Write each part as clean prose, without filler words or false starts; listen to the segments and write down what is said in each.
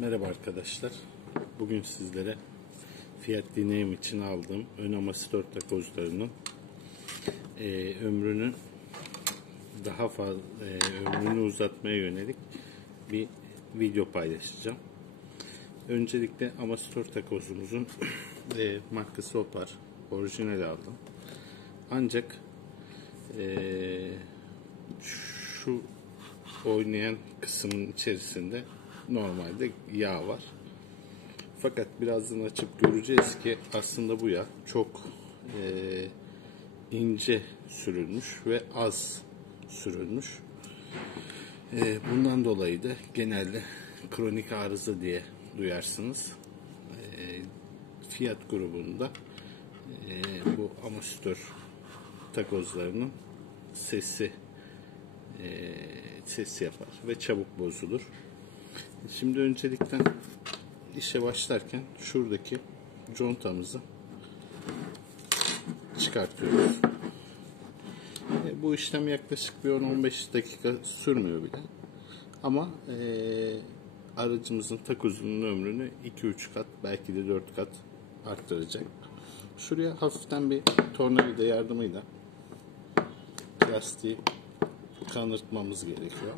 Merhaba arkadaşlar. Bugün sizlere fiyat deneyim için aldığım ön amasitör takozlarının ömrünü daha fazla ömrünü uzatmaya yönelik bir video paylaşacağım. Öncelikle amasitör takozumuzun markası Opar. Orijinal aldım. Ancak şu oynayan kısmın içerisinde normalde yağ var. Fakat birazdan açıp göreceğiz ki aslında bu yağ çok ince sürülmüş ve az sürülmüş. Bundan dolayı da genelde kronik arıza diye duyarsınız. Fiyat grubunda bu amasitör takozlarının sesi yapar ve çabuk bozulur. Şimdi öncelikle işe başlarken şuradaki contamızı çıkartıyoruz. Bu işlem yaklaşık bir 10-15 dakika sürmüyor bile. Ama aracımızın takozunun ömrünü 2-3 kat belki de 4 kat arttıracak. Şuraya hafiften bir tornavida yardımıyla plastiği kanırtmamız gerekiyor.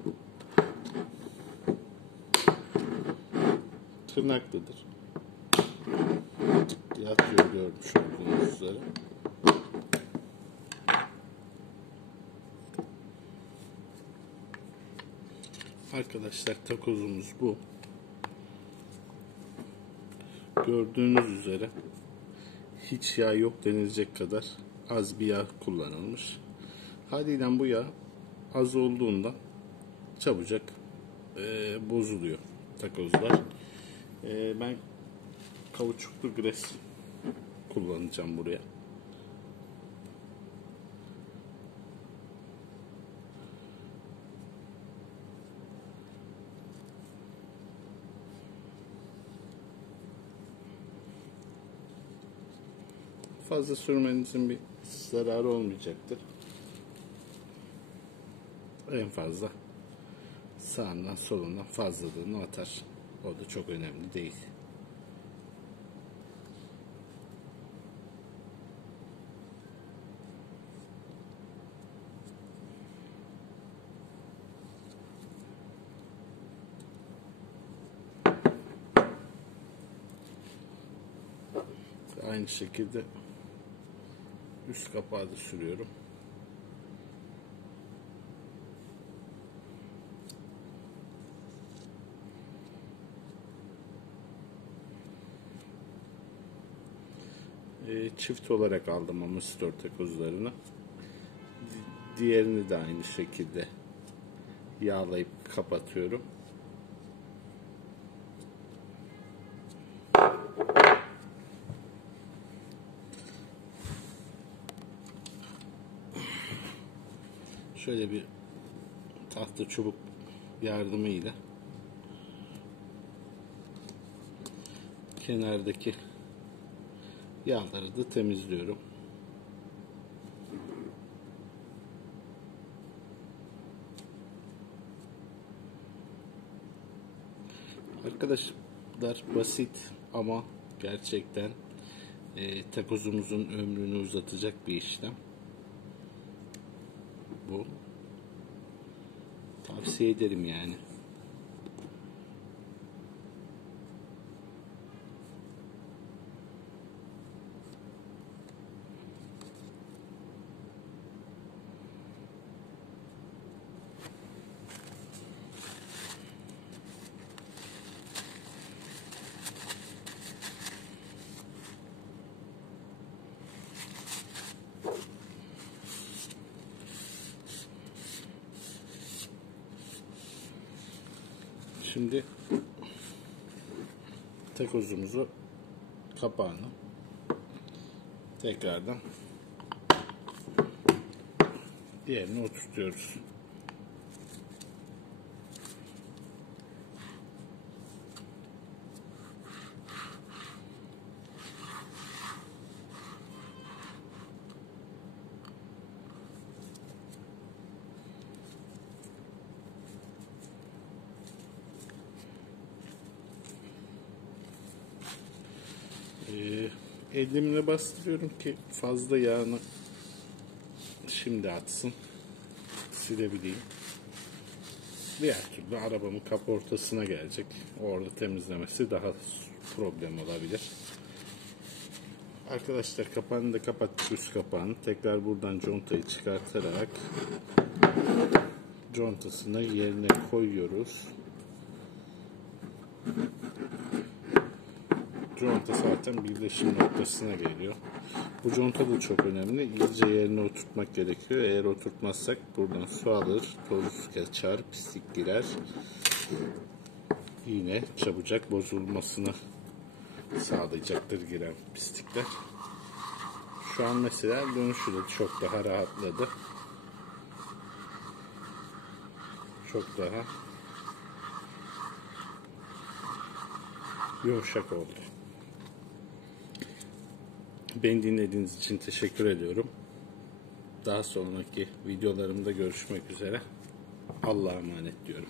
Tırnaklıdır. Tık diye atıyor, görmüş olduğunuz üzere. Arkadaşlar takozumuz bu. Gördüğünüz üzere hiç yağ yok denilecek kadar az bir yağ kullanılmış. Haliyle bu yağ az olduğundan çabucak bozuluyor takozlar. Ben kauçuklu gres kullanacağım buraya. Fazla sürmenizin bir zararı olmayacaktır. En fazla sağından solundan fazlalığını atar. O da çok önemli değil. Aynı şekilde üst kapağı da sürüyorum. Çift olarak aldım amasitör takozlarını. Diğerini de aynı şekilde yağlayıp kapatıyorum. Şöyle bir tahta çubuk yardımıyla kenardaki yağları da temizliyorum. Arkadaşlar basit ama gerçekten takozumuzun ömrünü uzatacak bir işlem. Bu. Tavsiye ederim yani. Şimdi takozumuzu kapağını tekrardan yerine oturtuyoruz. Elimle bastırıyorum ki fazla yağını şimdi atsın, silebileyim. Diğer türlü arabamın kaportasına gelecek. Orada temizlemesi daha problem olabilir. Arkadaşlar kapağını da kapattık, üst kapağını. Tekrar buradan contayı çıkartarak contasını yerine koyuyoruz. Conta zaten birleşim noktasına geliyor. Bu conta da çok önemli. İyice yerine oturtmak gerekiyor. Eğer oturtmazsak buradan su alır, toz kaçar, pislik girer. Yine çabucak bozulmasını sağlayacaktır giren pislikler. Şu an mesela dönüşü de çok daha rahatladı. Çok daha yumuşak oldu. Beni dinlediğiniz için teşekkür ediyorum. Daha sonraki videolarımda görüşmek üzere. Allah'a emanet diyorum.